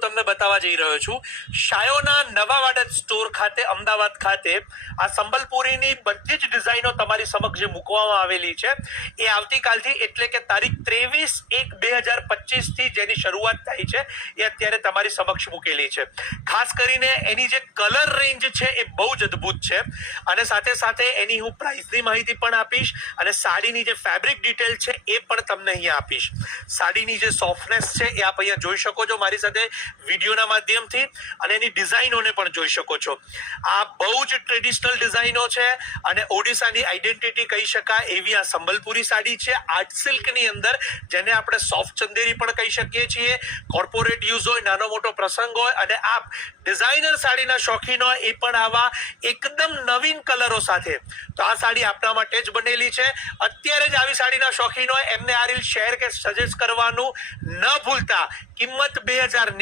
હું તમને બતાવવા જઈ રહ્યો છું શાયોના નવા વાડજ સ્ટોર ખાતે અમદાવાદ ખાતે આ સંબલપુરીની બધી જ ડિઝાઇનો તમારી સમક્ષ જે મૂકવામાં આવેલી છે એ આવતીકાલથી એટલે કે તારીખ 23/1/2025 થી જેની શરૂઆત થઈ છે એ અત્યારે તમારી સમક્ષ મૂકેલી છે. ખાસ કરીને એની જે કલર રેન્જ છે એ બહુ જ અદ્ભુત છે અને સાથે સાથે એની હું પ્રાઇસની માહિતી પણ આપીશ અને સાડીની જે ફેબ્રિક ડિટેલ છે એ પણ તમને અહીંયા આપીશ. સાડીની જે સોફ્ટનેસ છે એ આપ અહીંયા જોઈ શકો છો મારી સાથે વિડીયોના માધ્યમથી અને એની ડિઝાઇનોને પણ જોઈ શકો છો. આ બહુ જ ટ્રેડિશનલ ડિઝાઇનો છે અને ઓડિશાની આઈડેન્ટિટી કહી શકાય એવી આ સંબલપુરી સાડી છે આર્ટ સિલ્કની અંદર, જેને આપણે સોફ્ટ ચંદેરી પણ કહી શકીએ છીએ. કોર્પોરેટ યુઝ હોય, નાનો મોટો પ્રસંગ હોય અને આપ ડિઝાઇનર સાડીના શોખીન હોય એ પણ આવા એકદમ નવીન કલરો સાથે, તો આ સાડી આપણા માટે જ બનેલી છે. અત્યારે જ આવી સાડીના શોખીન હોય એમને આ રીલ શેર કે સજેસ્ટ કરવાનું ન ભૂલતા. કિંમત 2000